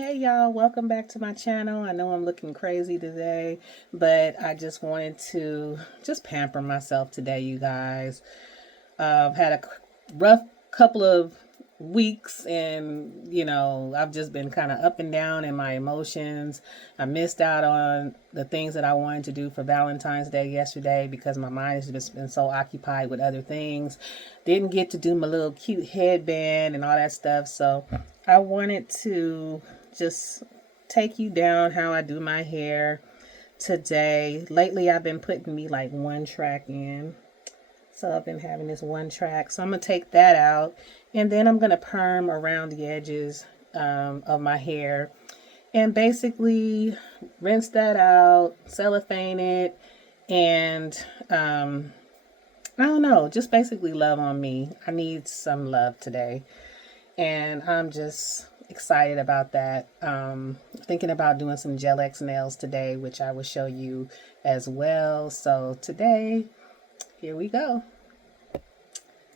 Hey y'all, welcome back to my channel. I know I'm looking crazy today, but I just wanted to just pamper myself today, you guys. I've had a rough couple of weeks and I've just been kind of up and down in my emotions. I missed out on the things that I wanted to do for Valentine's Day yesterday because my mind has just been so occupied with other things. Didn't get to do my little cute headband and all that stuff, so I wanted to just take you down how I do my hair today. Lately I've been putting me like one track in. So I've been having this one track. So I'm going to take that out. And then I'm going to perm around the edges of my hair. And basically rinse that out, cellophane it, and I don't know, just basically love on me. I need some love today. And I'm just excited about that. Thinking about doing some Gel X nails today, which I will show you as well. So today, here we go.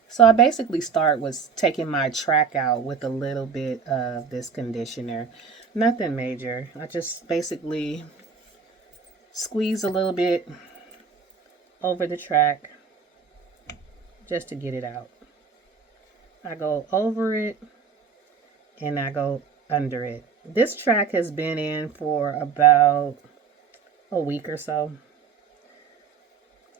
So I basically start with taking my track out with a little bit of this conditioner. Nothing major. I just basically squeeze a little bit over the track just to get it out. I go over it and I go under it. This track has been in for about a week or so.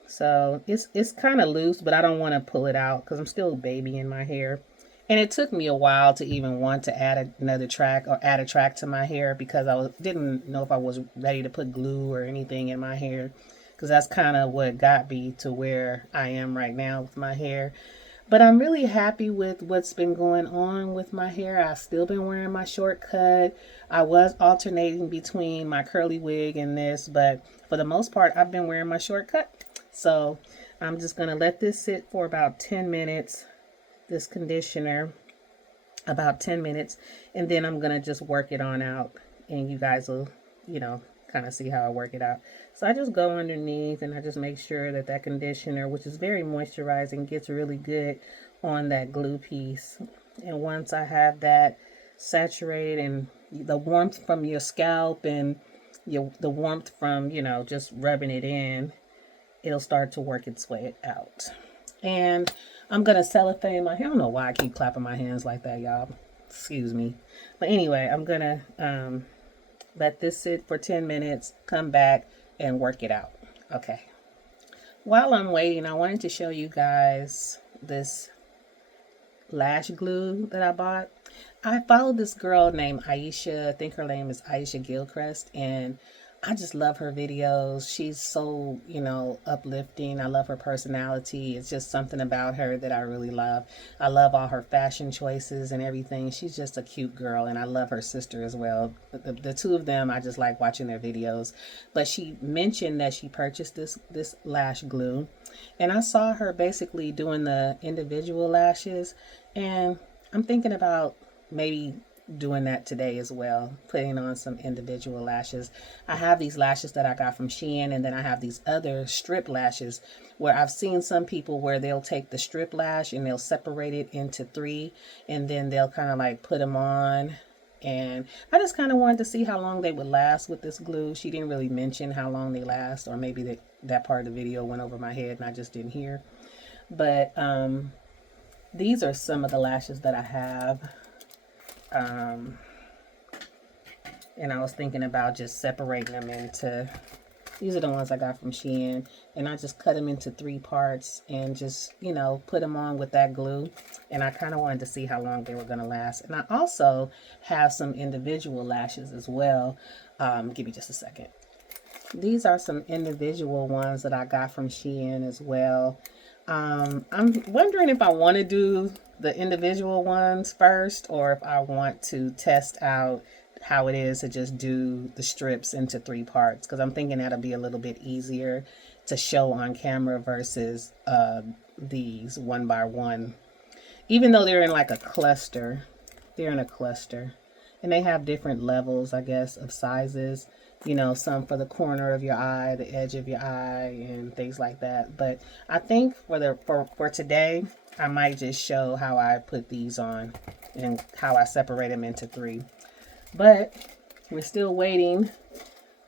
So it's kind of loose, but I don't want to pull it out because I'm still babying my hair. And it took me a while to even want to add another track or add a track to my hair because didn't know if I was ready to put glue or anything in my hair, because that's kind of what got me to where I am right now with my hair. But I'm really happy with what's been going on with my hair. I've still been wearing my short cut. I was alternating between my curly wig and this, but for the most part, I've been wearing my short cut. So I'm just going to let this sit for about 10 minutes, this conditioner, about 10 minutes, and then I'm going to just work it on out, and you guys will, kind of see how I work it out. So I just go underneath and I just make sure that that conditioner, which is very moisturizing, gets really good on that glue piece. And once I have that saturated and the warmth from your scalp and the warmth from, just rubbing it in, it'll start to work its way out. And I'm going to cellophane my hair. I don't know why I keep clapping my hands like that, y'all. Excuse me. But anyway, I'm going to let this sit for 10 minutes, come back, and work it out. Okay. While I'm waiting, I wanted to show you guys this lash glue that I bought. I followed this girl named Aisha. I think her name is Aisha Gilchrist, and I just love her videos. She's so, uplifting. I love her personality. It's just something about her that I really love. I love all her fashion choices and everything. She's just a cute girl, and I love her sister as well. The two of them, I just like watching their videos. But she mentioned that she purchased this lash glue, and I saw her basically doing the individual lashes, and I'm thinking about maybe doing that today as well, putting on some individual lashes. I have these lashes that I got from Shein, and then I have these other strip lashes where I've seen some people where they'll take the strip lash and they'll separate it into 3, and then they'll kind of like put them on. And I just kind of wanted to see how long they would last with this glue. She didn't really mention how long they last, or maybe that part of the video went over my head and I just didn't hear. But these are some of the lashes that I have. And I was thinking about just separating them into, these are the ones I got from Shein, and I just cut them into 3 parts and just, put them on with that glue. And I kind of wanted to see how long they were going to last. And I also have some individual lashes as well. Give me just a second. These are some individual ones that I got from Shein as well. I'm wondering if I want to do the individual ones first, or if I want to test out how it is to just do the strips into 3 parts, because I'm thinking that'll be a little bit easier to show on camera versus these one by one. Even though they're in like a cluster, and they have different levels, I guess, of sizes. Some for the corner of your eye, the edge of your eye, and things like that. But I think for today, I might just show how I put these on and how I separate them into 3. But we're still waiting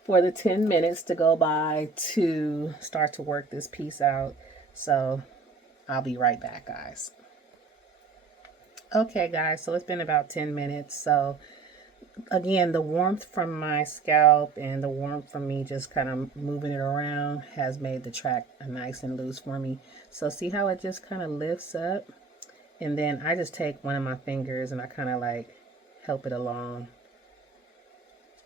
for the 10 minutes to go by to start to work this piece out. So I'll be right back, guys. Okay, guys, so it's been about 10 minutes. So again, the warmth from my scalp and the warmth from me just kind of moving it around has made the track nice and loose for me. So see how it just kind of lifts up? And then I just take one of my fingers and I kind of like help it along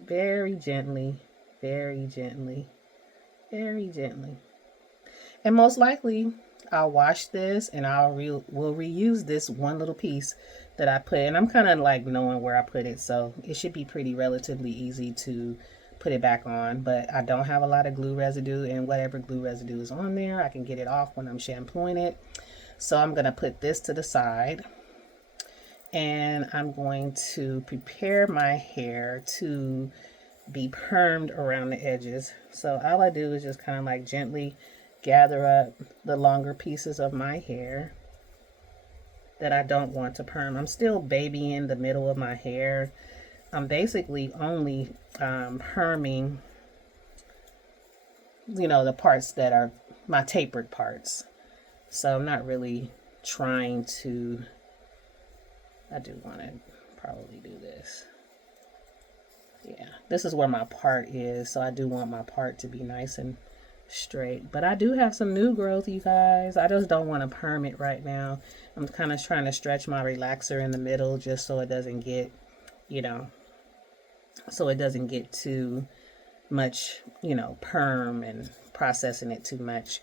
very gently, very gently, very gently. And most likely I'll wash this and will reuse this one little piece that I put. And I'm kind of like knowing where I put it, so it should be pretty relatively easy to put it back on. But I don't have a lot of glue residue, and whatever glue residue is on there, I can get it off when I'm shampooing it. So I'm going to put this to the side, and I'm going to prepare my hair to be permed around the edges. So all I do is just kind of like gently gather up the longer pieces of my hair that I don't want to perm. I'm still babying the middle of my hair. I'm basically only perming, you know, the parts that are my tapered parts. So I'm not really trying to, I do want to probably do this. Yeah, this is where my part is. So I do want my part to be nice and straight. But I do have some new growth, you guys. I just don't want to perm it right now. I'm kind of trying to stretch my relaxer in the middle just so it doesn't get, you know, so it doesn't get too much, you know, perm and processing it too much.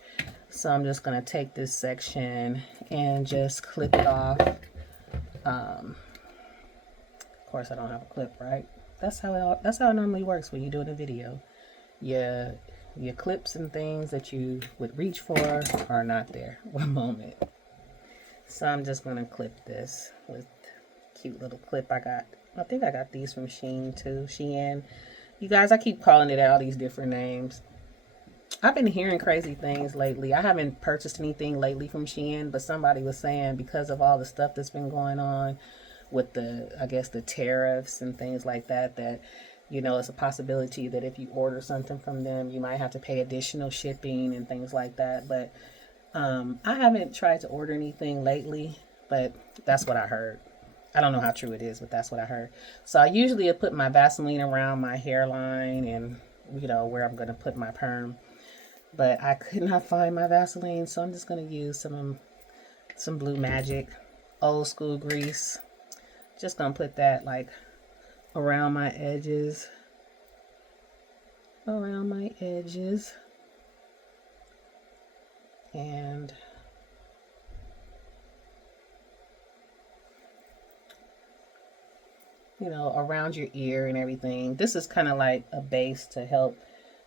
So I'm just going to take this section and just clip it off. Of course, I don't have a clip, right? That's how it normally works when you do it in a video. Your clips and things that you would reach for are not there. One moment. So I'm just going to clip this with a cute little clip I got. I think I got these from Shein too. Shein. You guys, I keep calling it all these different names. I've been hearing crazy things lately. I haven't purchased anything lately from Shein, but somebody was saying because of all the stuff that's been going on with the, I guess, the tariffs and things like that, that, you know, it's a possibility that if you order something from them, you might have to pay additional shipping and things like that. But I haven't tried to order anything lately, but that's what I heard. I don't know how true it is, but that's what I heard. So I usually put my Vaseline around my hairline and, you know, where I'm going to put my perm. But I could not find my Vaseline, so I'm just going to use some Blue Magic old school grease. Just going to put that like around my edges. Around my edges. And you know, around your ear and everything. This is kind of like a base to help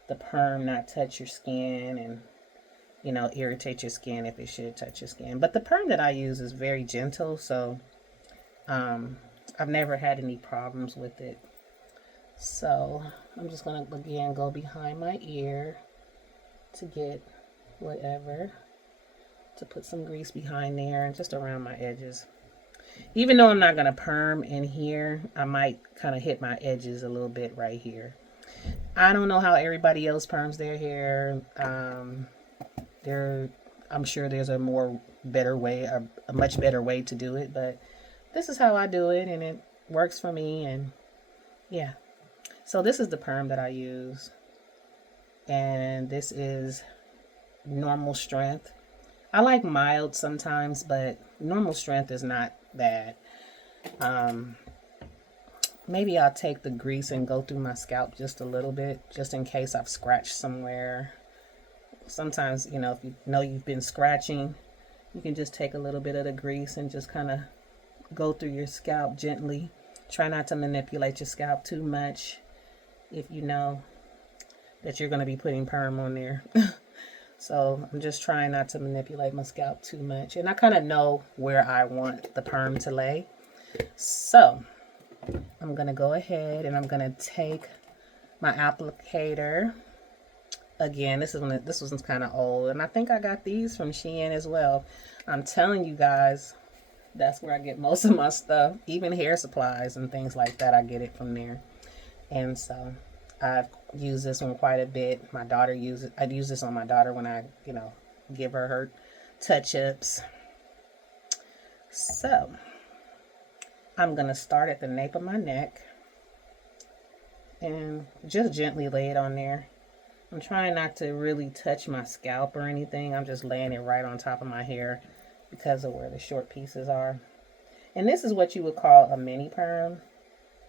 the perm not touch your skin and, you know, irritate your skin if it should touch your skin. But the perm that I use is very gentle, so I've never had any problems with it. So I'm just going to, again, go behind my ear to get whatever, to put some grease behind there and just around my edges. Even though I'm not going to perm in here, I might kind of hit my edges a little bit right here. I don't know how everybody else perms their hair. I'm sure there's a better way, a much better way to do it, but this is how I do it, and it works for me. And yeah, so this is the perm that I use, and this is normal strength. I like mild sometimes, but normal strength is not bad. Maybe I'll take the grease and go through my scalp just a little bit, just in case I've scratched somewhere. Sometimes, you know, if you know you've been scratching, you can just take a little bit of the grease and just kind of go through your scalp gently. Try not to manipulate your scalp too much if you know that you're going to be putting perm on there. So I'm just trying not to manipulate my scalp too much. And I kind of know where I want the perm to lay. So I'm going to go ahead and I'm going to take my applicator. Again, this one's kind of old. And I think I got these from Shein as well. I'm telling you guys, That's where I get most of my stuff. Even hair supplies and things like that, I get it from there. And so I've used this one quite a bit. My daughter uses I use this on my daughter when I, give her touch-ups. So I'm going to start at the nape of my neck and just gently lay it on there. I'm trying not to really touch my scalp or anything. I'm just laying it right on top of my hair because of where the short pieces are. And this is what you would call a mini perm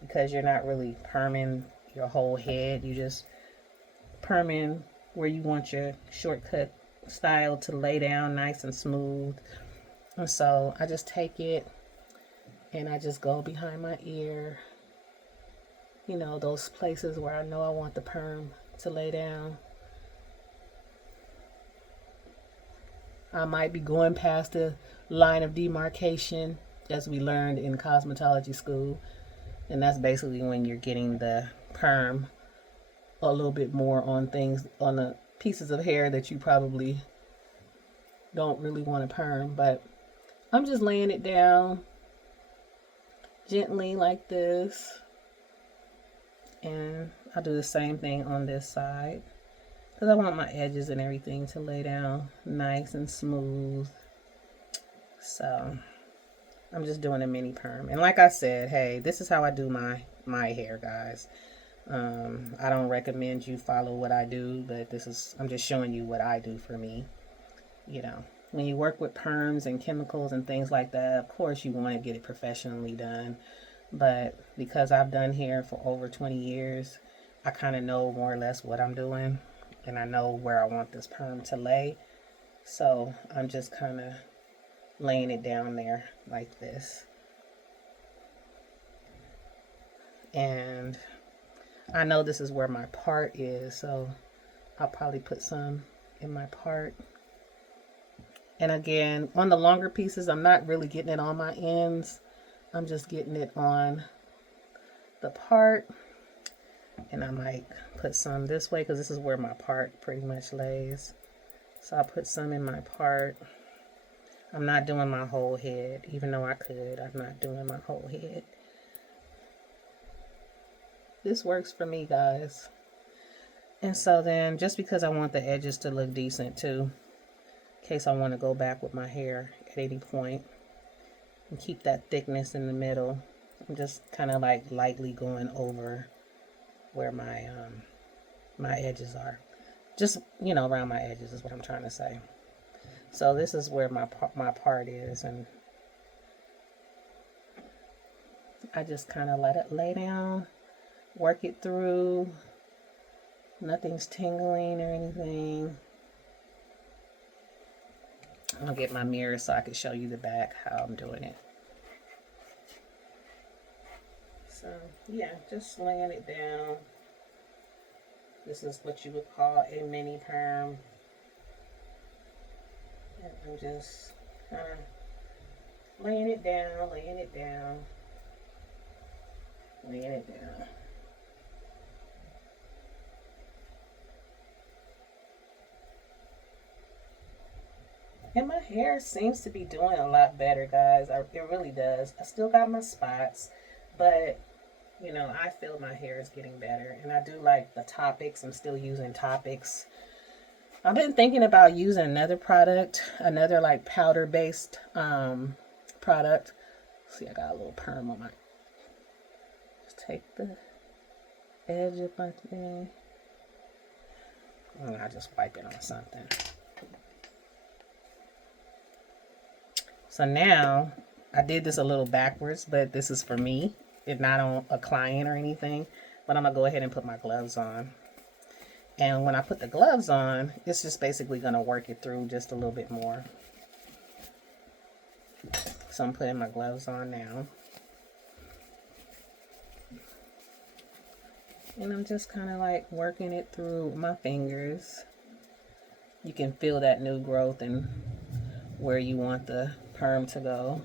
because you're not really perming your whole head. You just perming where you want your shortcut style to lay down nice and smooth. And so I just take it and I just go behind my ear. Those places where I know I want the perm to lay down. I might be going past the line of demarcation as we learned in cosmetology school. And that's basically when you're getting the perm a little bit more on the pieces of hair that you probably don't really want to perm. But I'm just laying it down gently like this. And I'll do the same thing on this side because I want my edges and everything to lay down nice and smooth. So I'm just doing a mini perm. And like I said, hey, this is how I do my hair, guys. I don't recommend you follow what I do, but I'm just showing you what I do for me. When you work with perms and chemicals and things like that, of course you want to get it professionally done. But because I've done hair for over 20 years, I kind of know more or less what I'm doing. And I know where I want this perm to lay. So I'm just kind of laying it down there like this. And I know this is where my part is, so I'll probably put some in my part. And again, on the longer pieces, I'm not really getting it on my ends. I'm just getting it on the part. And I might put some this way because this is where my part pretty much lays. So I'll put some in my part. I'm not doing my whole head, even though I could. I'm not doing my whole head. This works for me, guys. And so then, just because I want the edges to look decent too, in case I want to go back with my hair at any point, and keep that thickness in the middle, I'm just kind of like lightly going over where my my edges are. Just, around my edges is what I'm trying to say. So this is where my part is, and I just kind of let it lay down, work it through. Nothing's tingling or anything. I'll get my mirror so I can show you the back how I'm doing it. So yeah, just laying it down. This is what you would call a mini perm. And I'm just kind of laying it down, laying it down, laying it down. And my hair seems to be doing a lot better, guys. It really does. I still got my spots, but I feel my hair is getting better. And I do like the Topics. I'm still using Topics. I've been thinking about using another product, another like powder-based product. See, I got a little perm on my. Just take the edge of my thing. And I just wipe it on something. So now, I did this a little backwards, but this is for me. It's not on a client or anything. But I'm going to go ahead and put my gloves on. And when I put the gloves on, it's just basically going to work it through just a little bit more. So I'm putting my gloves on now. And I'm just kind of like working it through my fingers. You can feel that new growth and where you want the perm to go,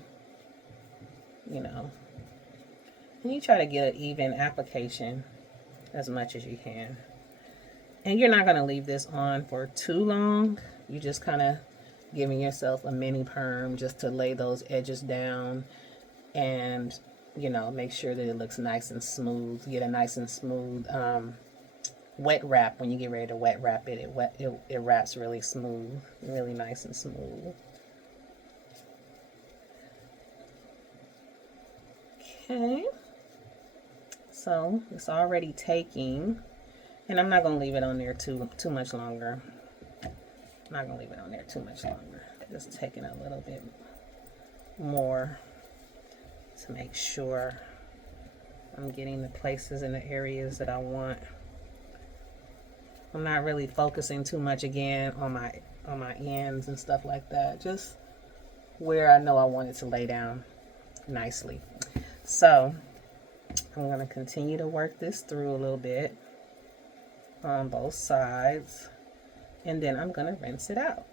and you try to get an even application as much as you can. And you're not going to leave this on for too long. You just kind of giving yourself a mini perm just to lay those edges down and, you know, make sure that it looks nice and smooth. Get a nice and smooth wet wrap. When you get ready to wet wrap it, it wraps really smooth, really nice and smooth. Okay, so it's already taking, and I'm not gonna leave it on there too much longer. I'm not gonna leave it on there too much longer. Just taking a little bit more to make sure I'm getting the places and the areas that I want. I'm not really focusing too much again on my ends and stuff like that. Just where I know I want it to lay down nicely. So I'm going to continue to work this through a little bit on both sides, and then I'm going to rinse it out.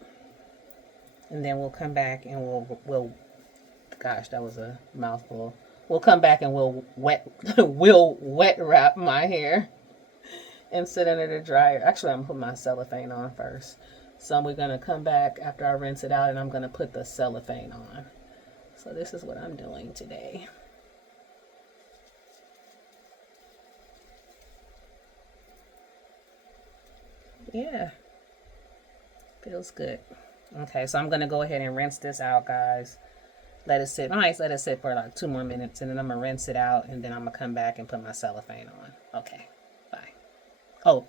And then we'll come back and we'll gosh, that was a mouthful. We'll come back and we'll wet wrap my hair and sit under the dryer. Actually, I'm going to put my cellophane on first. So we're going to come back after I rinse it out, and I'm going to put the cellophane on. So this is what I'm doing today. Yeah, feels good. Okay, so I'm gonna go ahead and rinse this out, guys. Let it sit. I might let it sit for like 2 more minutes, and then I'm gonna rinse it out, and then I'm gonna come back and put my cellophane on. Okay, bye. Oh,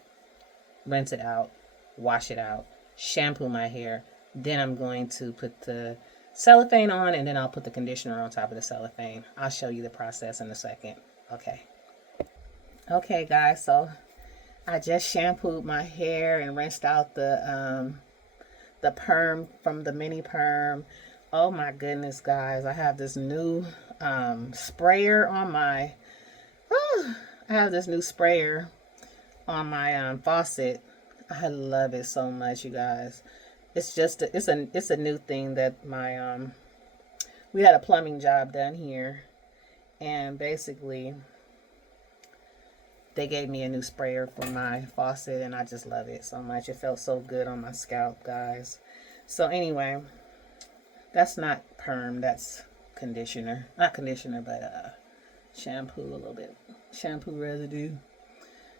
rinse it out, wash it out, shampoo my hair. Then I'm going to put the cellophane on, and then I'll put the conditioner on top of the cellophane. I'll show you the process in a second. Okay. Okay, guys, so I just shampooed my hair and rinsed out the perm from the mini perm. Oh my goodness, guys, I have this new sprayer on my I have this new sprayer on my faucet. I love it so much, you guys. It's just it's a new thing that my we had a plumbing job done here, and basically they gave me a new sprayer for my faucet, and I just love it so much. It felt so good on my scalp, guys. So anyway, that's not perm, that's conditioner. Not conditioner, but shampoo, a little bit. Shampoo residue.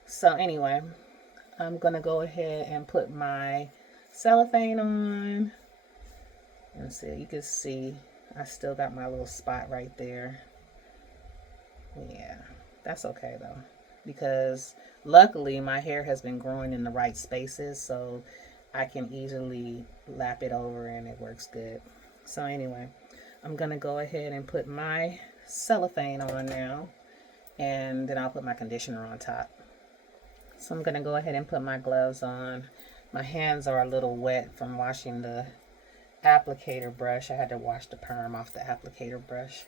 So anyway, I'm going to go ahead and put my cellophane on. And so you can see I still got my little spot right there. Yeah, that's okay though, because luckily my hair has been growing in the right spaces, so I can easily lap it over and it works good. So anyway, I'm gonna go ahead and put my cellophane on now, and then I'll put my conditioner on top. So I'm gonna go ahead and put my gloves on. My hands are a little wet from washing the applicator brush. I had to wash the perm off the applicator brush.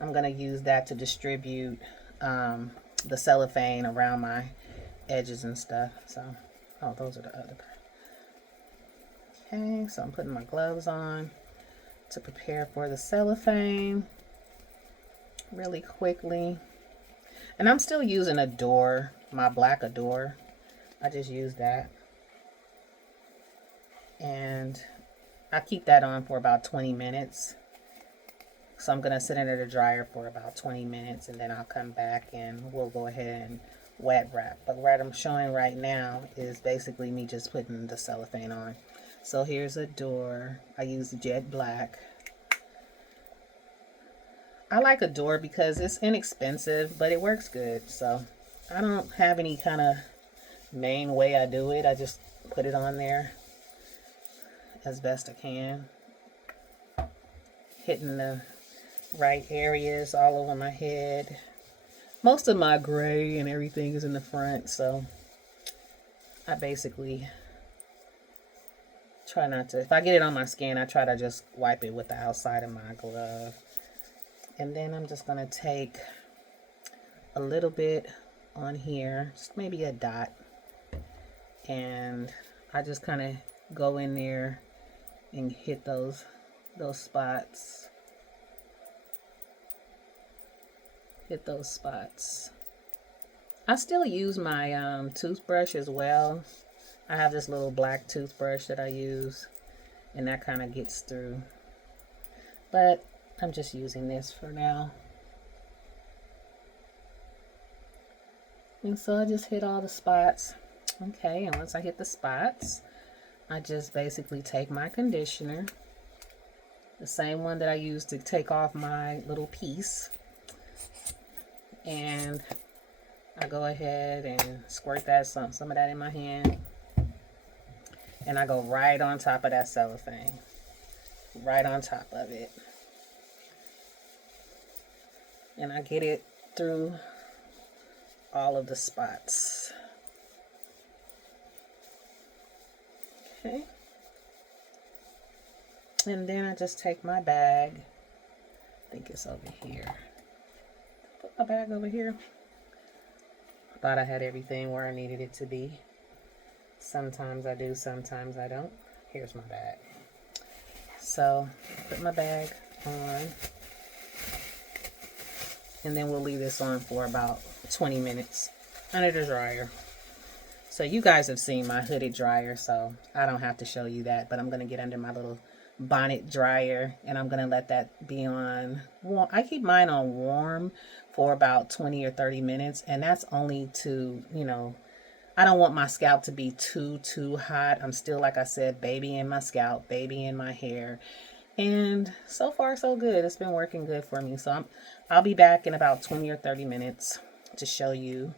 I'm gonna use that to distribute the cellophane around my edges and stuff. So, oh, those are the other. Okay, so I'm putting my gloves on to prepare for the cellophane really quickly. And I'm still using Adore, my black Adore. I just use that. And I keep that on for about 20 minutes. So I'm going to sit under the dryer for about 20 minutes, and then I'll come back and we'll go ahead and wet wrap. But what I'm showing right now is basically me just putting the cellophane on. So here's Adore. I use jet black. I like Adore because it's inexpensive, but it works good. So I don't have any kind of main way I do it. I just put it on there as best I can. Hitting the right areas all over my head. Most of my gray and everything is in the front, so I basically try not to, if I get it on my skin, I try to just wipe it with the outside of my glove. And then I'm just going to take a little bit on here, just maybe a dot, and I just kind of go in there and hit those spots. Hit those spots. I still use my toothbrush as well. I have this little black toothbrush that I use, and that kind of gets through. But I'm just using this for now. And so I just hit all the spots. Okay, and once I hit the spots, I just basically take my conditioner, the same one that I used to take off my little piece, and I go ahead and squirt that some of that in my hand, and I go right on top of that cellophane, right on top of it, and I get it through all of the spots. Okay. And then I just take my bag. I think it's over here. Put my bag over here. I thought I had everything where I needed it to be. Sometimes I do, sometimes I don't. Here's my bag. So, put my bag on. And then we'll leave this on for about 20 minutes under the dryer. So you guys have seen my hooded dryer, so I don't have to show you that, but I'm going to get under my little bonnet dryer, and I'm going to let that be on warm. I keep mine on warm for about 20 or 30 minutes, and that's only to, you know, I don't want my scalp to be too hot. I'm still, like I said, babying my scalp, babying my hair, and so far so good. It's been working good for me. So I'll be back in about 20 or 30 minutes to show you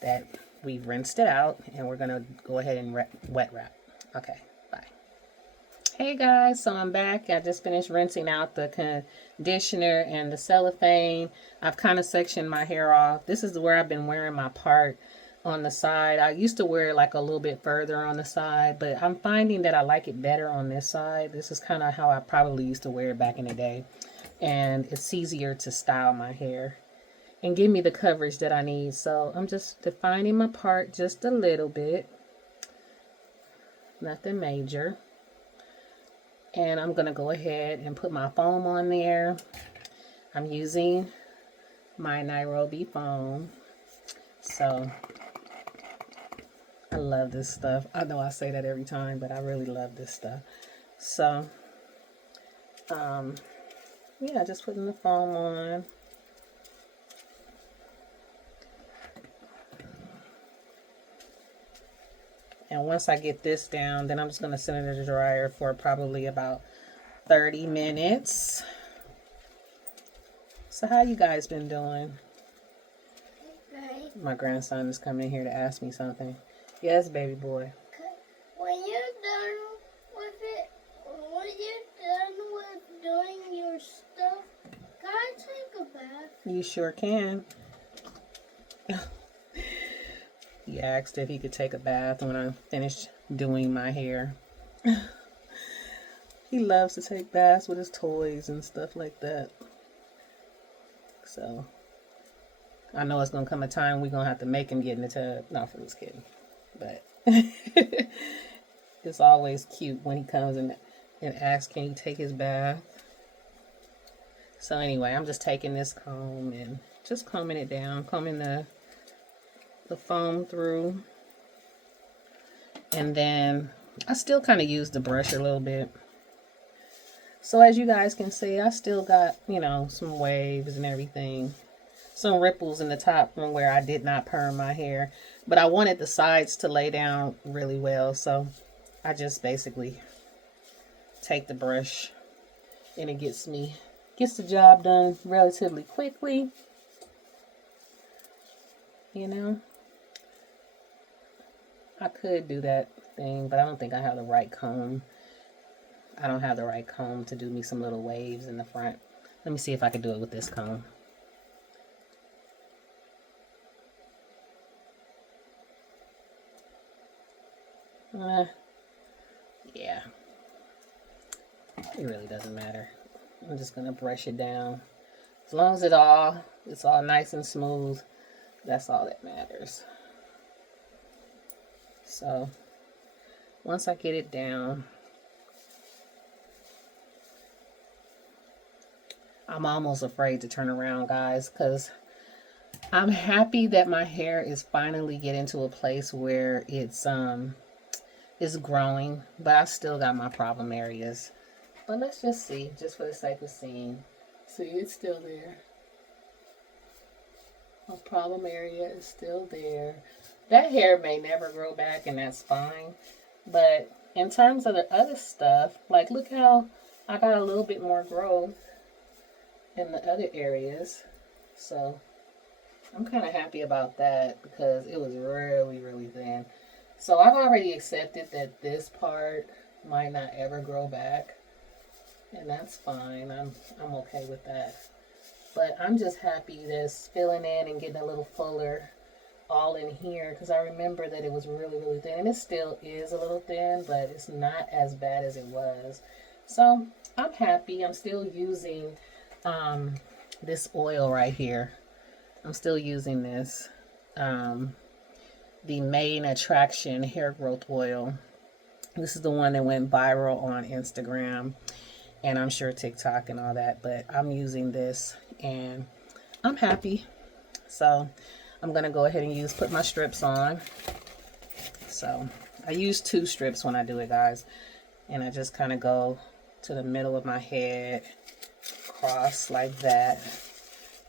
that we've rinsed it out, and we're gonna go ahead and wet wrap. Okay, bye. Hey guys, so I'm back. I just finished rinsing out the conditioner and the cellophane. I've kind of sectioned my hair off. This is where I've been wearing my part on the side. I used to wear it like a little bit further on the side, but I'm finding that I like it better on this side. This is kind of how I probably used to wear it back in the day, and it's easier to style my hair and give me the coverage that I need. So I'm just defining my part just a little bit. Nothing major. And I'm going to go ahead and put my foam on there. I'm using my Nairobi foam. So I love this stuff. I know I say that every time, but I really love this stuff. So, yeah, just putting the foam on. And once I get this down, then I'm just going to send it to the dryer for probably about 30 minutes. So how you guys been doing? Okay. My grandson is coming here to ask me something. Yes, baby boy. When you're done with doing your stuff, can I take a bath? You sure can. He asked if he could take a bath when I finished doing my hair. He loves to take baths with his toys and stuff like that. So, I know it's going to come a time we're going to have to make him get in the tub. No, for this kid. But it's always cute when he comes and asks, can he take his bath? So anyway, I'm just taking this comb and just combing it down, combing the foam through. And then I still kind of use the brush a little bit. So as you guys can see, I still got, you know, some waves and everything. Some ripples in the top from where I did not perm my hair. But I wanted the sides to lay down really well. So I just basically take the brush and it gets the job done relatively quickly. You know, I could do that thing, but I don't think I have the right comb. I don't have the right comb to do me some little waves in the front. Let me see if I can do it with this comb. Yeah. It really doesn't matter. I'm just gonna brush it down. As long as it's all nice and smooth, that's all that matters. So once I get it down, I'm almost afraid to turn around, guys, because I'm happy that my hair is finally getting to a place where it's It's growing, but I still got my problem areas. But let's just see, just for the sake of seeing. See, it's still there. My problem area is still there. That hair may never grow back, and that's fine. But in terms of the other stuff, like look how I got a little bit more growth in the other areas. So I'm kind of happy about that because it was really, really thin. So I've already accepted that this part might not ever grow back, and that's fine. I'm okay with that. But I'm just happy that it's filling in and getting a little fuller all in here because I remember that it was really, really thin, and it still is a little thin, but it's not as bad as it was. So I'm happy. I'm still using this oil right here. I'm still using this. The Main Attraction Hair Growth Oil. This is the one that went viral on Instagram and I'm sure TikTok and all that, but I'm using this and I'm happy. So I'm gonna go ahead and put my strips on. So I use 2 strips when I do it, guys, and I just kind of go to the middle of my head, cross like that.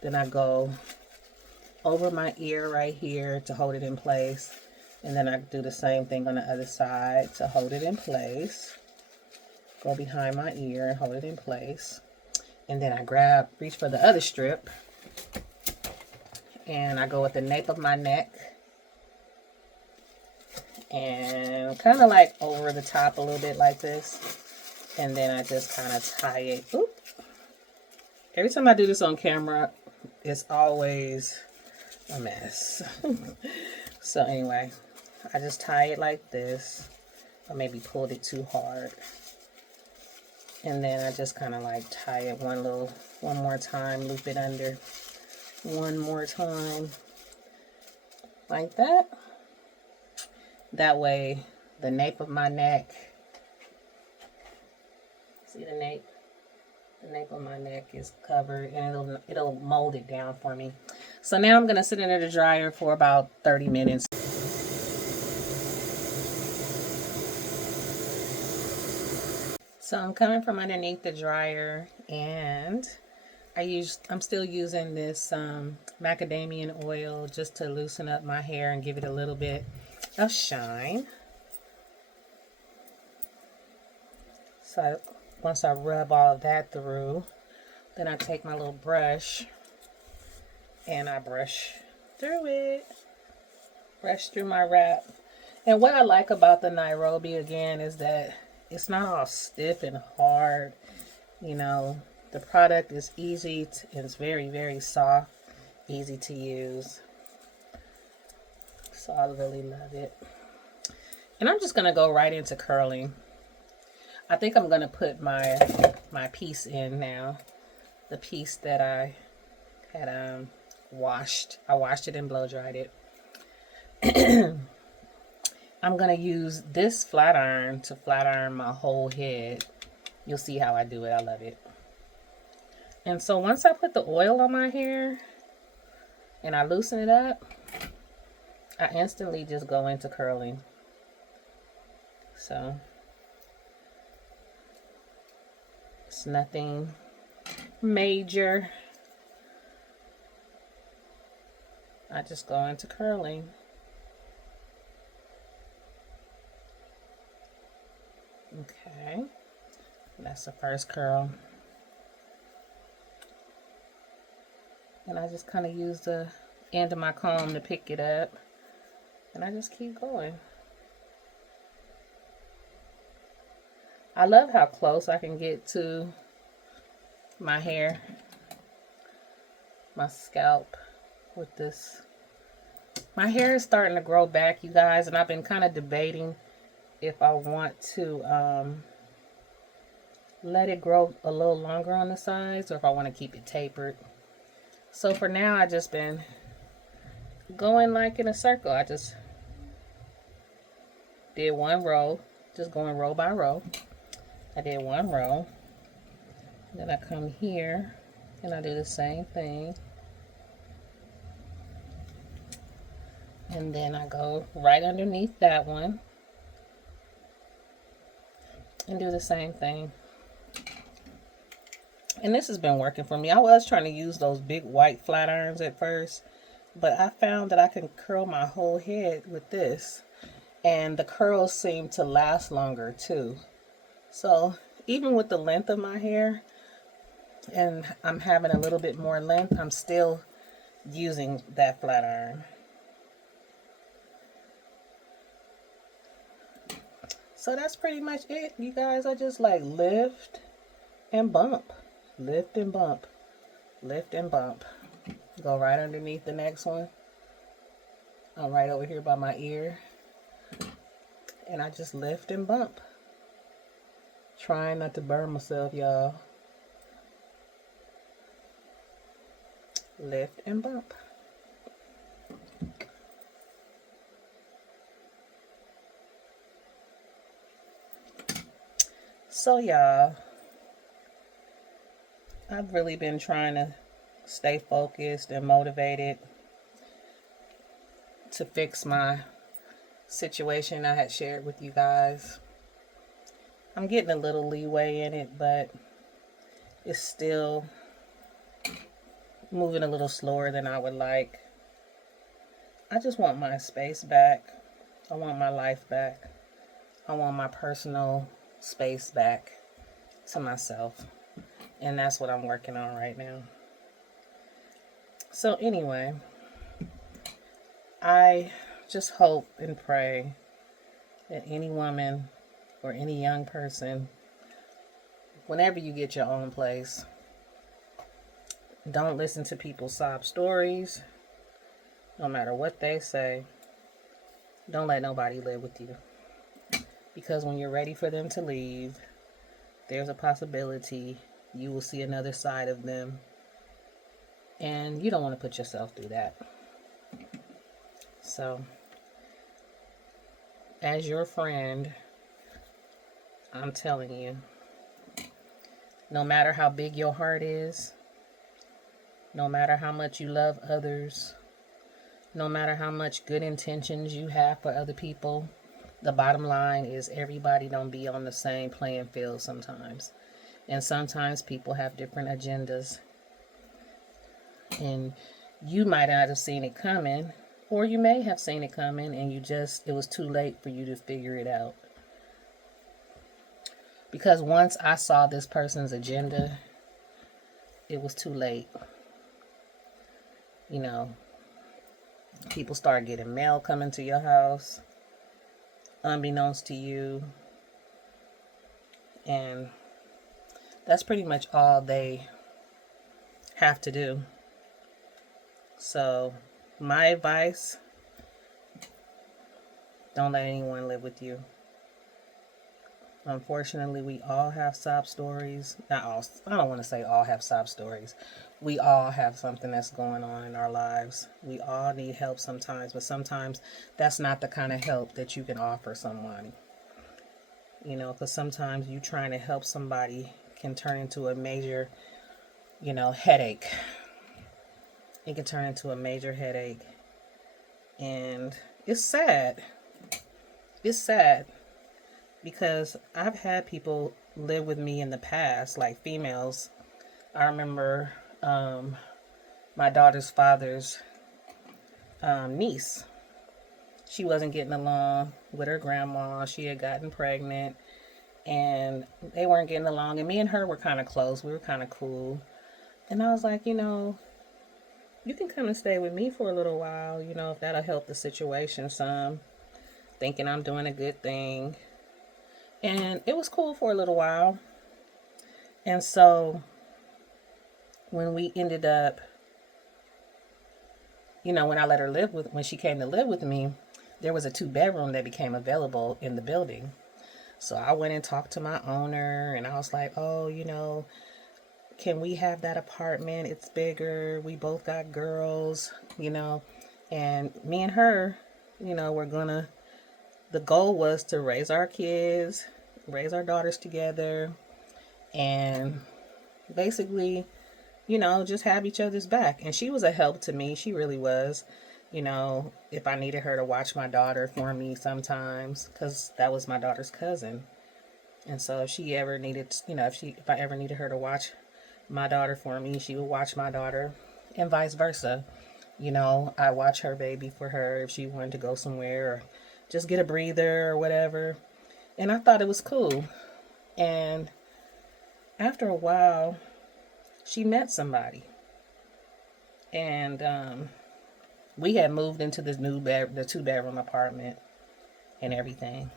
Then I go over my ear right here to hold it in place, and then I do the same thing on the other side to hold it in place. Go behind my ear and hold it in place, and then I reach for the other strip, and I go at the nape of my neck and kind of like over the top a little bit like this, and then I just kind of tie it. Oop. Every time I do this on camera, it's always a mess. So anyway, I just tie it like this, or maybe pulled it too hard, and then I just kind of like tie it one more time, loop it under one more time like that. That way the nape of my neck, see the nape of my neck is covered, and it'll mold it down for me. So now I'm going to sit it in the dryer for about 30 minutes. So I'm coming from underneath the dryer, and I'm still using this macadamia oil just to loosen up my hair and give it a little bit of shine. So once I rub all of that through, then I take my little brush and I brush through it. Brush through my wrap. And what I like about the Nairobi again is that it's not all stiff and hard. You know, the product is easy. It's very, very soft, easy to use. So I really love it. And I'm just going to go right into curling. I think I'm going to put my piece in now. The piece that I had washed. I washed it and blow dried it. I'm going to use this flat iron to flat iron my whole head. You'll see how I do it. I love it. And so once I put the oil on my hair and I loosen it up, I instantly just go into curling. So it's nothing major. I just go into curling. Okay, that's the first curl. And I just kind of use the end of my comb to pick it up. And I just keep going. I love how close I can get to my hair, my scalp with this. My hair is starting to grow back, you guys, and I've been kind of debating if I want to let it grow a little longer on the sides or if I want to keep it tapered. So for now, I just been going like in a circle. I just did one row, just going row by row. I did one row. Then I come here and I do the same thing. And then I go right underneath that one. and do the same thing. And this has been working for me. I was trying to use those big white flat irons at first, but I found that I can curl my whole head with this. And the curls seem to last longer too. So even with the length of my hair, and I'm having a little bit more length, I'm still using that flat iron. So that's pretty much it, you guys. I just like lift and bump, lift and bump, lift and bump. Go right underneath the next one. I'm right over here by my ear. And I just lift and bump. Trying not to burn myself, y'all. Lift and bump. So, y'all, I've really been trying to stay focused and motivated to fix my situation I had shared with you guys. I'm getting a little leeway in it, but it's still moving a little slower than I would like. I just want my space back. I want my life back. I want my personal space back to myself. And that's what I'm working on right now. So anyway, I just hope and pray that any woman or any young person, whenever you get your own place, don't listen to people's sob stories, no matter what they say. Don't let nobody live with you. Because when you're ready for them to leave, there's a possibility you will see another side of them. And you don't want to put yourself through that. So, as your friend, I'm telling you, no matter how big your heart is, no matter how much you love others, no matter how much good intentions you have for other people, the bottom line is everybody don't be on the same playing field sometimes. And sometimes people have different agendas. And you might not have seen it coming, or you may have seen it coming and it was too late for you to figure it out. Because once I saw this person's agenda, it was too late. You know, people start getting mail coming to your house, unbeknownst to you. And that's pretty much all they have to do. So, my advice, don't let anyone live with you. Unfortunately, we all have sob stories. Not all, I don't want to say all have sob stories. We all have something that's going on in our lives. We all need help sometimes, but sometimes that's not the kind of help that you can offer someone. You know, because sometimes you trying to help somebody can turn into a major, headache. It can turn into a major headache. And it's sad. It's sad. Because I've had people live with me in the past, like females. I remember my daughter's father's niece. She wasn't getting along with her grandma. She had gotten pregnant and they weren't getting along. And me and her were kind of close. We were kind of cool. And I was like, you can come and stay with me for a little while, if that'll help the situation some. Thinking I'm doing a good thing. And it was cool for a little while. And so when we ended up, when I let her when she came to live with me, there was a 2-bedroom that became available in the building. So I went and talked to my owner and I was like, oh, can we have that apartment? It's bigger. We both got girls, and me and her, the goal was to raise our kids, raise our daughters together, and basically, just have each other's back. And she was a help to me. She really was. If I needed her to watch my daughter for me sometimes, because that was my daughter's cousin. And so if she ever needed, if I ever needed her to watch my daughter for me, she would watch my daughter, and vice versa. I watch her baby for her if she wanted to go somewhere or just get a breather or whatever. And I thought it was cool. And after a while, she met somebody. And we had moved into this the 2-bedroom apartment and everything.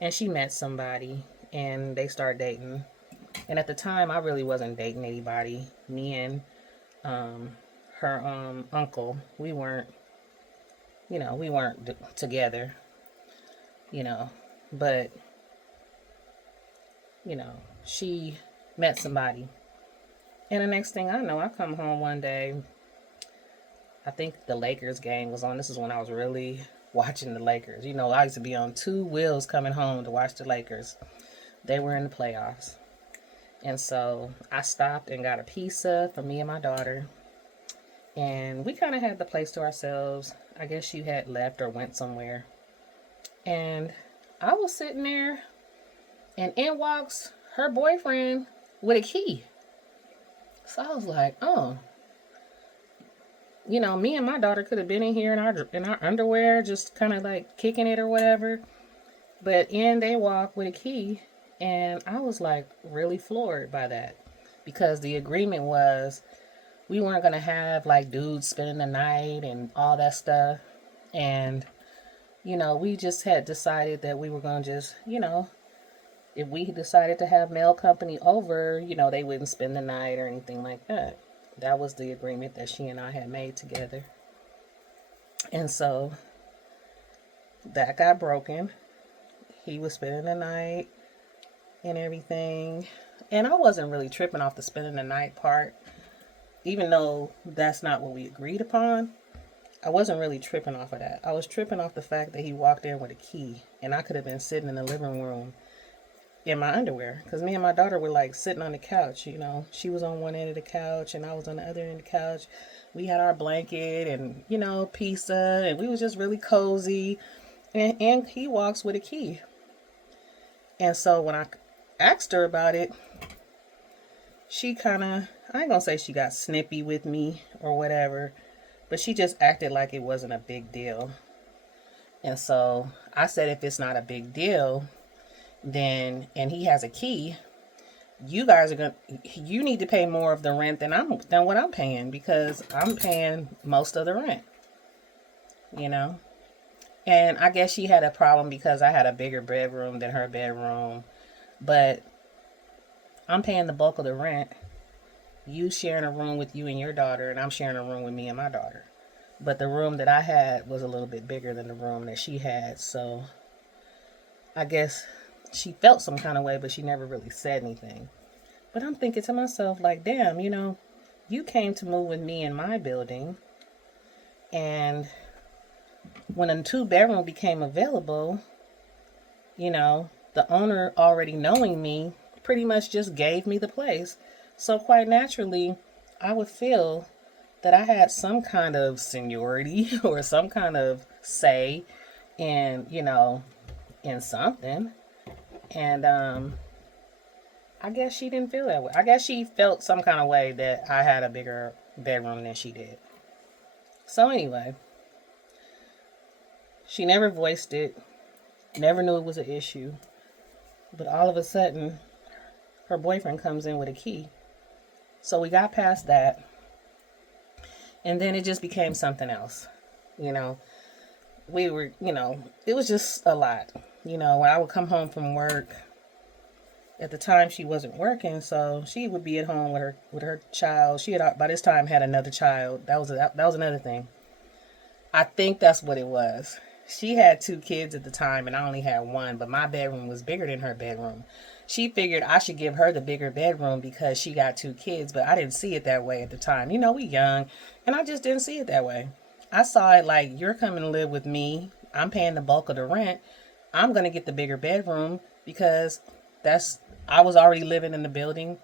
And she met somebody and they started dating. And at the time, I really wasn't dating anybody. Me and her uncle, we weren't together, you know, but she met somebody. And the next thing I know, I come home one day. I think the Lakers game was on. This is when I was really watching the Lakers. I used to be on two wheels coming home to watch the Lakers. They were in the playoffs. And so I stopped and got a pizza for me and my daughter. And we kind of had the place to ourselves. I guess she had left or went somewhere. And I was sitting there, and in walks her boyfriend with a key. So I was like, oh, me and my daughter could have been in here in our underwear, just kind of like kicking it or whatever. But in they walk with a key, and I was like really floored by that because the agreement was we weren't gonna have like dudes spending the night and all that stuff, and we just had decided that we were gonna just if we decided to have male company over, they wouldn't spend the night or anything like that. That was the agreement that she and I had made together. And so that got broken. He was spending the night and everything. And I wasn't really tripping off the spending the night part, even though that's not what we agreed upon. I wasn't really tripping off of that. I was tripping off the fact that he walked in with a key and I could have been sitting in the living room in my underwear, because me and my daughter were like sitting on the couch. She was on one end of the couch and I was on the other end of the couch. We had our blanket and pizza, and we was just really cozy, and he walks with a key. And so when I asked her about it, she kind of, I ain't gonna say she got snippy with me or whatever, but she just acted like it wasn't a big deal. And so I said, if it's not a big deal, then, and he has a key, you need to pay more of the rent than what I'm paying, because I'm paying most of the rent, And I guess she had a problem because I had a bigger bedroom than her bedroom, but I'm paying the bulk of the rent. You sharing a room with you and your daughter, and I'm sharing a room with me and my daughter. But the room that I had was a little bit bigger than the room that she had, so I guess she felt some kind of way, but she never really said anything. But I'm thinking to myself, like, damn, you came to move with me in my building, and when a 2-bedroom became available, the owner, already knowing me, pretty much just gave me the place. So quite naturally, I would feel that I had some kind of seniority or some kind of say in, in something. And I guess she didn't feel that way. I guess she felt some kind of way that I had a bigger bedroom than she did. So anyway, she never voiced it, never knew it was an issue. But all of a sudden, her boyfriend comes in with a key. So we got past that. And then it just became something else. You know, we were, it was just a lot. When I would come home from work, at the time she wasn't working, so she would be at home with her child. She had by this time had another child. That was another thing. I think that's what it was. She had 2 kids at the time, and I only had 1, but my bedroom was bigger than her bedroom. She figured I should give her the bigger bedroom because she got 2 kids, but I didn't see it that way at the time. We young, and I just didn't see it that way. I saw it like, you're coming to live with me. I'm paying the bulk of the rent. I'm going to get the bigger bedroom because I was already living in the building.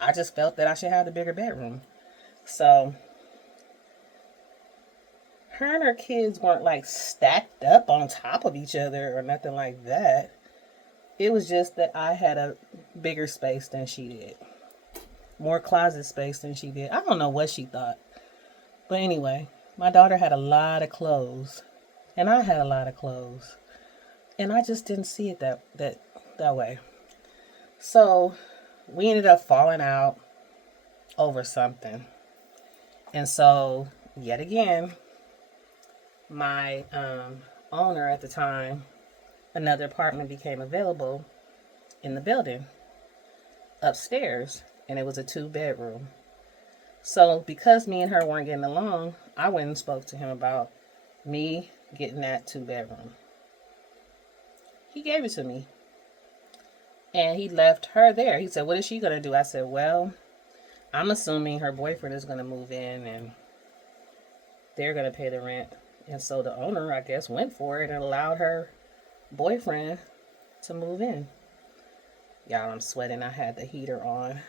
I just felt that I should have the bigger bedroom. So her and her kids weren't like stacked up on top of each other or nothing like that. It was just that I had a bigger space than she did, more closet space than she did. I don't know what she thought. But anyway, my daughter had a lot of clothes, and I had a lot of clothes. And I just didn't see it that way. So we ended up falling out over something. And so, yet again, my owner at the time, another apartment became available in the building upstairs, and it was a 2 bedroom. So, because me and her weren't getting along, I went and spoke to him about me getting that 2 bedroom. He gave it to me, and he left her there. He said, "What is she going to do?" I said, "Well, I'm assuming her boyfriend is going to move in and they're going to pay the rent." And so the owner, I guess, went for it and allowed her boyfriend to move in. Y'all, I'm sweating. I had the heater on.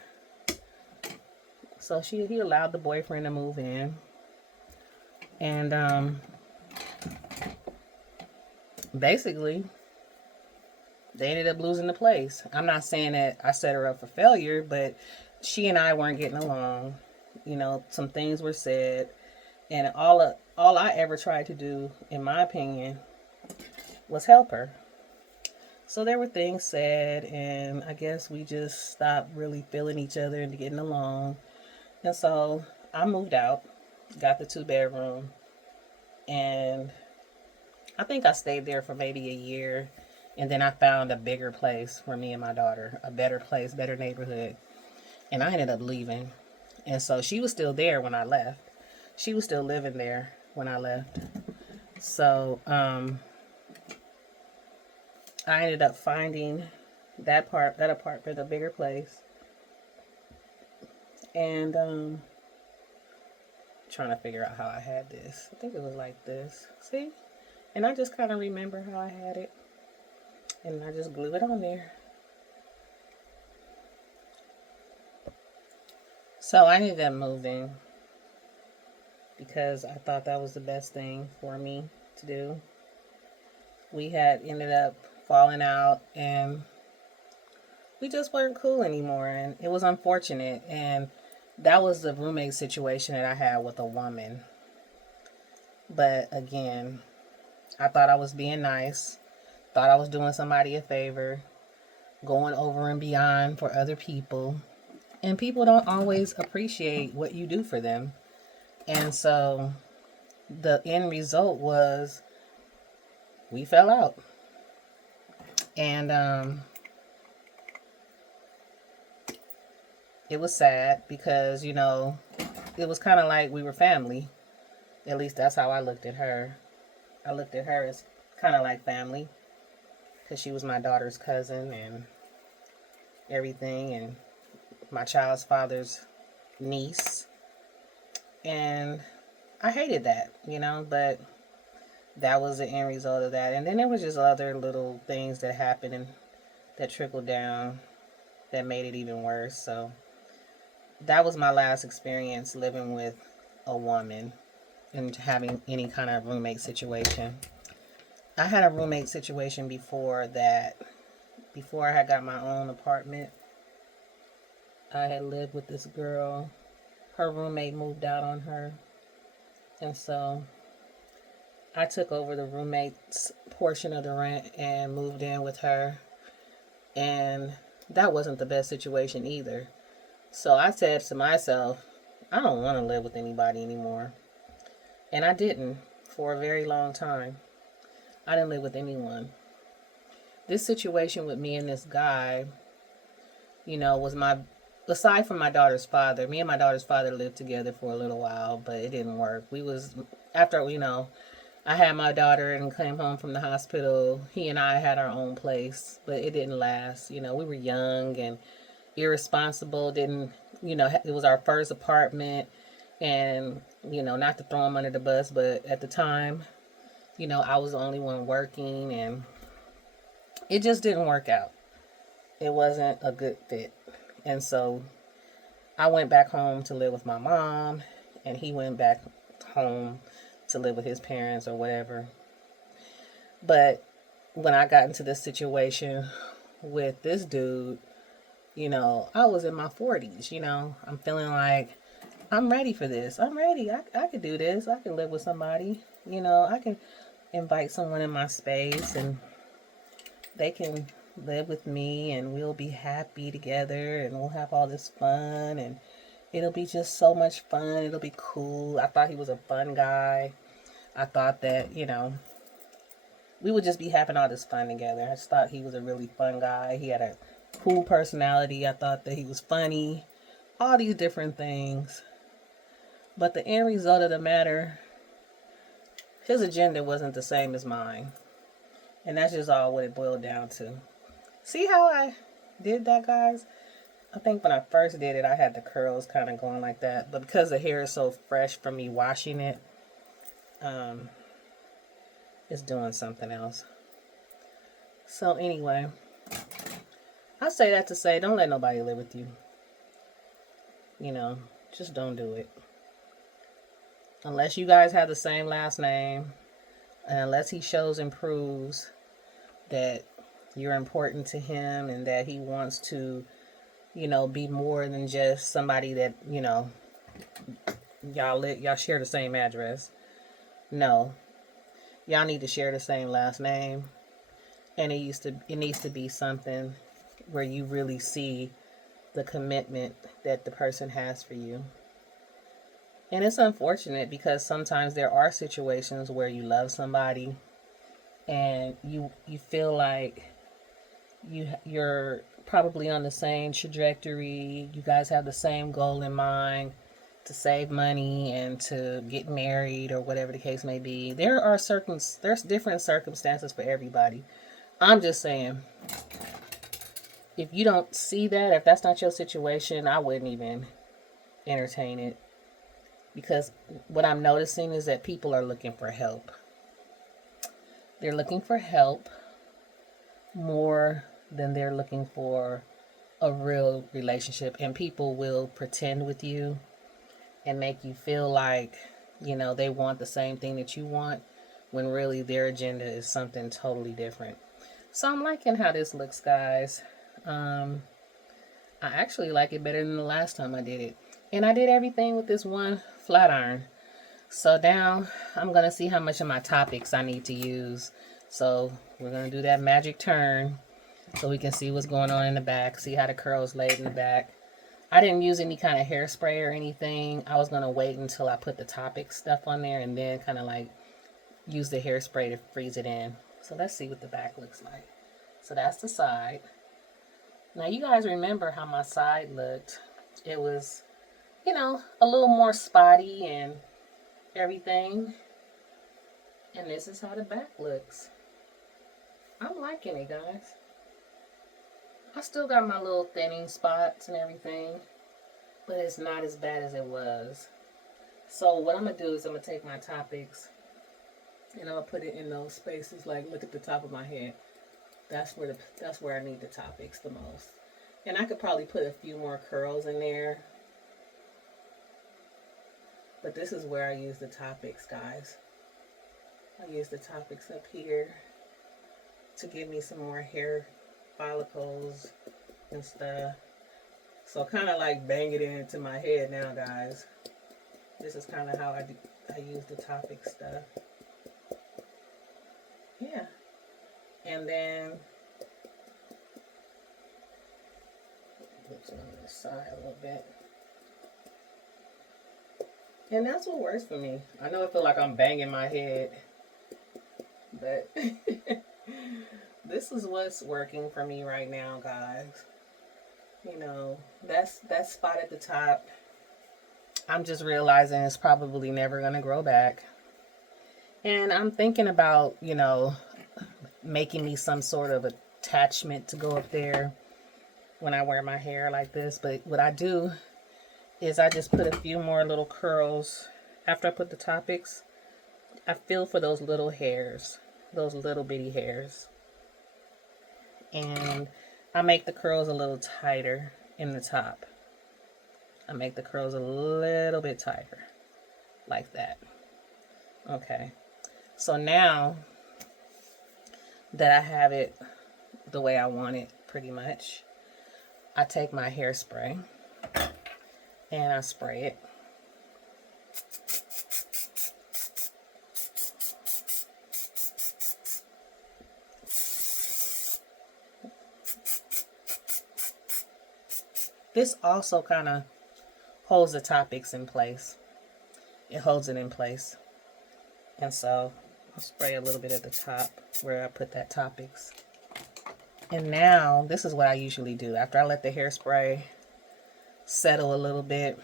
So he allowed the boyfriend to move in. And basically, they ended up losing the place. I'm not saying that I set her up for failure, but she and I weren't getting along. You know, some things were said, and all I ever tried to do, in my opinion, was help her. So there were things said, and I guess we just stopped really feeling each other and getting along. And so I moved out, got the 2 bedroom, and I think I stayed there for maybe a year. And then I found a bigger place for me and my daughter, a better place, better neighborhood. And I ended up leaving. And so she was still there when I left. She was still living there when I left. So I ended up finding that apartment, a bigger place. And trying to figure out how I had this. I think it was like this. See? And I just kind of remember how I had it. And I just glue it on there. So I ended up moving because I thought that was the best thing for me to do. We had ended up falling out and we just weren't cool anymore, and it was unfortunate. And that was the roommate situation that I had with a woman. But again, I thought I was being nice, thought I was doing somebody a favor, going over and beyond for other people. And people don't always appreciate what you do for them. And so the end result was we fell out. And it was sad because, you know, it was kind of like we were family. At least that's how I looked at her. I looked at her as kind of like family because she was my daughter's cousin and everything, and my child's father's niece. And I hated that, you know, but that was the end result of that. And then there was just other little things that happened and that trickled down that made it even worse. So that was my last experience living with a woman and having any kind of roommate situation. I had a roommate situation before that. Before I had got my own apartment, I had lived with this girl. Her roommate moved out on her. And so I took over the roommate's portion of the rent and moved in with her. And that wasn't the best situation either. So I said to myself, I don't want to live with anybody anymore. And I didn't for a very long time. I didn't live with anyone. This situation with me and this guy, you know, was aside from my daughter's father, me and my daughter's father lived together for a little while, but it didn't work. After, you know, I had my daughter and came home from the hospital, he and I had our own place, but it didn't last. You know, we were young and irresponsible, it was our first apartment, and, you know, not to throw him under the bus, but at the time, you know, I was the only one working, and it just didn't work out. It wasn't a good fit. And so I went back home to live with my mom, and he went back home to live with his parents or whatever. But when I got into this situation with this dude, I was in my 40s, I'm feeling like I'm ready for this. I'm ready. I could do this. I can live with somebody. I can invite someone in my space and they can live with me and we'll be happy together and we'll have all this fun and it'll be just so much fun. It'll be cool. I thought he was a fun guy. I thought that, we would just be having all this fun together. I just thought he was a really fun guy. He had a cool personality. I thought that he was funny. All these different things. But the end result of the matter, his agenda wasn't the same as mine. And that's just all what it boiled down to. See how I did that, guys? I think when I first did it, I had the curls kind of going like that. But because the hair is so fresh from me washing it, it's doing something else. So anyway, I say that to say, don't let nobody live with you. Just don't do it. Unless you guys have the same last name, and unless he shows and proves that you're important to him and that he wants to, be more than just somebody that, y'all share the same address. No. Y'all need to share the same last name. And it needs to be something where you really see the commitment that the person has for you. And it's unfortunate because sometimes there are situations where you love somebody and you feel like you're probably on the same trajectory. You guys have the same goal in mind to save money and to get married or whatever the case may be. There's different circumstances for everybody. I'm just saying, if you don't see that, if that's not your situation, I wouldn't even entertain it. Because what I'm noticing is that people are looking for help. They're looking for help more than they're looking for a real relationship. And people will pretend with you and make you feel like, they want the same thing that you want when really their agenda is something totally different. So I'm liking how this looks, guys. I actually like it better than the last time I did it. And I did everything with this one flat iron. So now I'm going to see how much of my topics I need to use. So we're going to do that magic turn so we can see what's going on in the back, see how the curls laid in the back. I didn't use any kind of hairspray or anything. I was going to wait until I put the topic stuff on there and then kind of like use the hairspray to freeze it in. So let's see what the back looks like. So that's the side. Now you guys remember how my side looked. It was, a little more spotty and everything. And this is how the back looks. I'm liking it, guys. I still got my little thinning spots and everything, but it's not as bad as it was. So what I'm going to do is I'm going to take my topics and I'm going to put it in those spaces, like look at the top of my head. That's where I need the topics the most. And I could probably put a few more curls in there. But this is where I use the topics, guys. I use the topics up here to give me some more hair follicles and stuff. So kind of like bang it into my head now, guys. This is kind of how I use the topic stuff. Yeah. And then oops, on the side a little bit. And that's what works for me. I know I feel like I'm banging my head, but this is what's working for me right now, guys. That spot at the top, I'm just realizing it's probably never going to grow back. And I'm thinking about, making me some sort of attachment to go up there when I wear my hair like this. But what I do is I just put a few more little curls after I put the topics. I feel for those little hairs, those little bitty hairs. And I make the curls a little tighter in the top. I make the curls a little bit tighter, like that. Okay. So now that I have it the way I want it, pretty much. I take my hairspray and I spray it. This also kind of holds the topics in place. It holds it in place. And so I'll spray a little bit at the top where I put that topics. And now this is what I usually do. After I let the hairspray settle a little bit,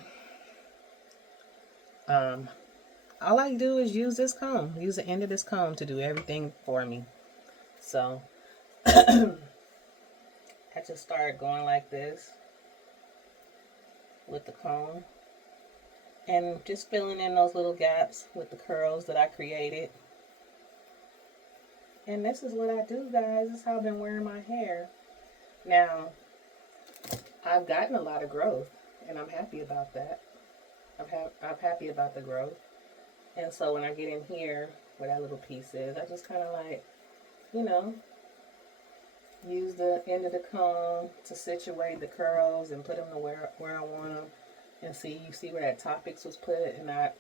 all I do is use this comb. Use the end of this comb to do everything for me. So I just start going like this with the comb and just filling in those little gaps with the curls that I created. And this is what I do, guys. This is how I've been wearing my hair. Now, I've gotten a lot of growth, and I'm happy about that. I'm happy about the growth. And so when I get in here, where that little piece is, I just kind of like, you know, use the end of the comb to situate the curls and put them to where I want them. And see, you see where that topics was put, and I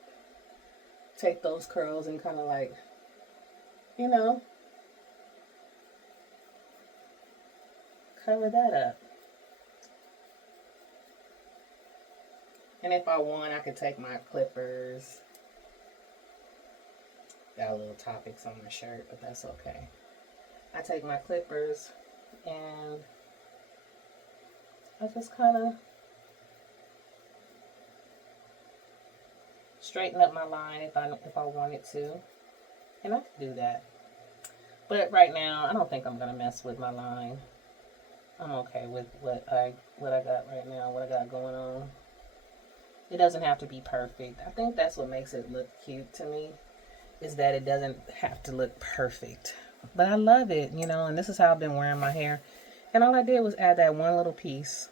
take those curls and kind of like, you know, cover that up. And if I want, I could take my clippers. Got a little topics on my shirt, but that's okay. I take my clippers and I just kind of straighten up my line if I wanted to, and I could do that. But right now, I don't think I'm gonna mess with my line. I'm okay with what I got right now, what I got going on. It doesn't have to be perfect. I think that's what makes it look cute to me, is that it doesn't have to look perfect. But I love it, you know, and this is how I've been wearing my hair. And all I did was add that one little piece.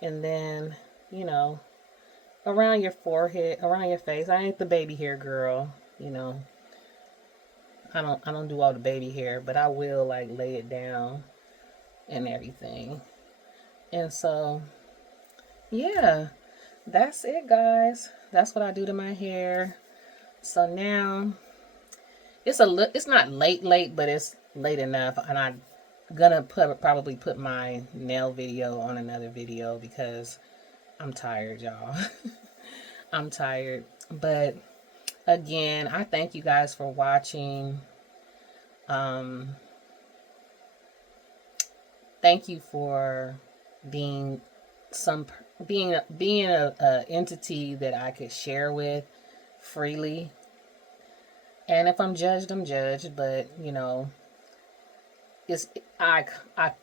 And then, you know, around your forehead, around your face. I ain't the baby hair girl, you know. I don't do all the baby hair, but I will like lay it down and everything. And so, yeah, that's it, guys. That's what I do to my hair. So now it's not late, but it's late enough, and I'm gonna probably put my nail video on another video because I'm tired, y'all. I'm tired. But again, I thank you guys for watching. Thank you for being a entity that I could share with freely. And if I'm judged, I'm judged. But you know, it's I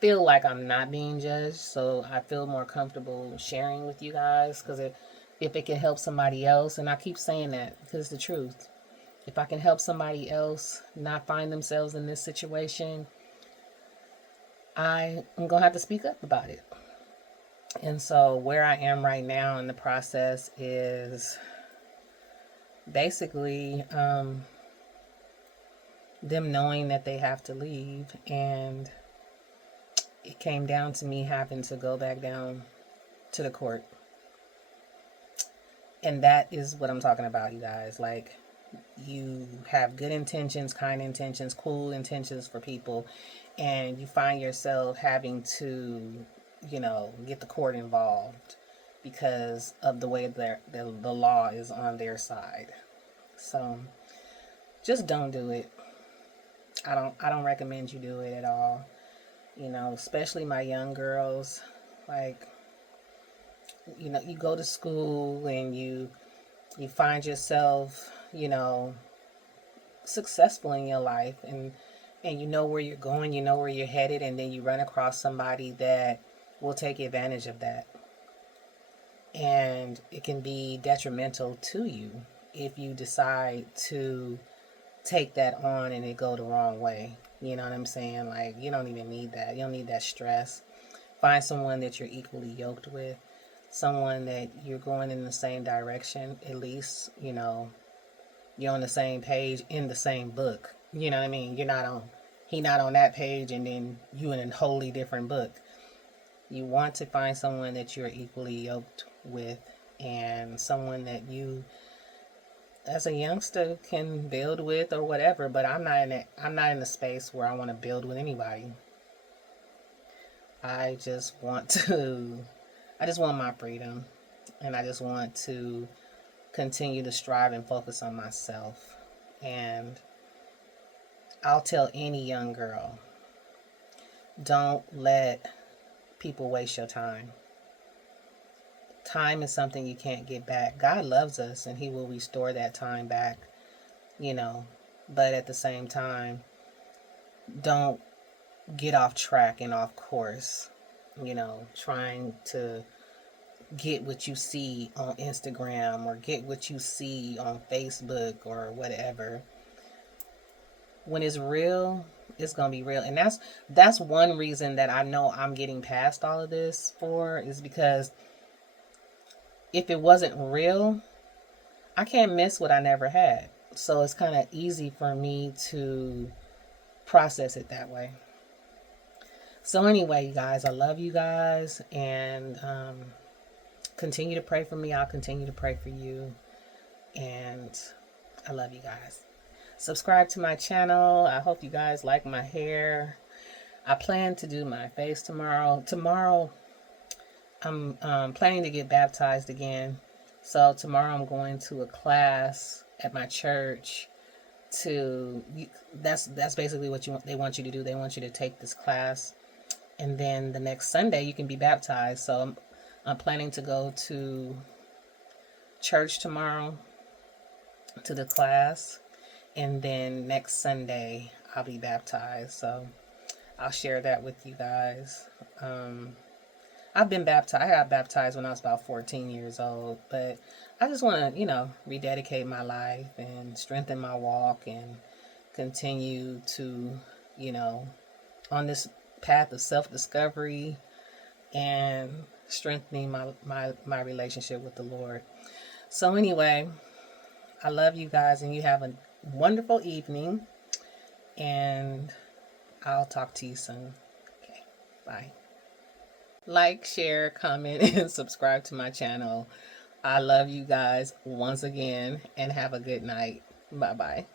feel like I'm not being judged, so I feel more comfortable sharing with you guys because if it can help somebody else, and I keep saying that because it's the truth. If I can help somebody else not find themselves in this situation, I am gonna have to speak up about it. And so where I am right now in the process is basically them knowing that they have to leave, and it came down to me having to go back down to the court. And that is what I'm talking about, you guys. Like, you have good intentions, kind intentions, cool intentions for people, and you find yourself having to, you know, get the court involved because of the way the law is on their side. So just don't do it. I don't recommend you do it at all. You know, especially my young girls. Like, you know, you go to school and you find yourself, you know, successful in your life, and you know where you're going, you know where you're headed, and then you run across somebody that will take advantage of that. And it can be detrimental to you if you decide to take that on and it go the wrong way. You know what I'm saying? Like, you don't even need that. You don't need that stress. Find someone that you're equally yoked with, someone that you're going in the same direction. At least, you're on the same page in the same book. You know what I mean? You're not on he not on that page and then you in a wholly different book. You want to find someone that you're equally yoked with, and someone that you as a youngster can build with or whatever. But I'm not in a space where I want to build with anybody. I just want to I just want my freedom, and I just want to continue to strive and focus on myself. And I'll tell any young girl, don't let people waste your time. Time is something you can't get back. God loves us and he will restore that time back, you know. But at the same time, don't get off track and off course, you know, trying to get what you see on Instagram or get what you see on Facebook or whatever. When it's real, it's gonna be real. And that's one reason that I know I'm getting past all of this for, is because if it wasn't real, I can't miss what I never had. So it's kind of easy for me to process it that way. So anyway, you guys, I love you guys, and continue to pray for me. I'll continue to pray for you, and I love you guys. Subscribe to my channel. I hope you guys like my hair. I plan to do my face tomorrow. Tomorrow, I'm planning to get baptized again. So tomorrow I'm going to a class at my church. That's basically what they want you to do. They want you to take this class, and then the next Sunday you can be baptized. So I'm planning to go to church tomorrow to the class, and then next Sunday I'll be baptized. So I'll share that with you guys. I've been baptized. I got baptized when I was about 14 years old, but I just want to, rededicate my life and strengthen my walk and continue to, you know, on this path of self-discovery and strengthening my relationship with the Lord. So anyway, I love you guys, and you have a wonderful evening, and I'll talk to you soon. Okay, bye. Like, share, comment, and subscribe to my channel. I love you guys once again, and have a good night. Bye bye.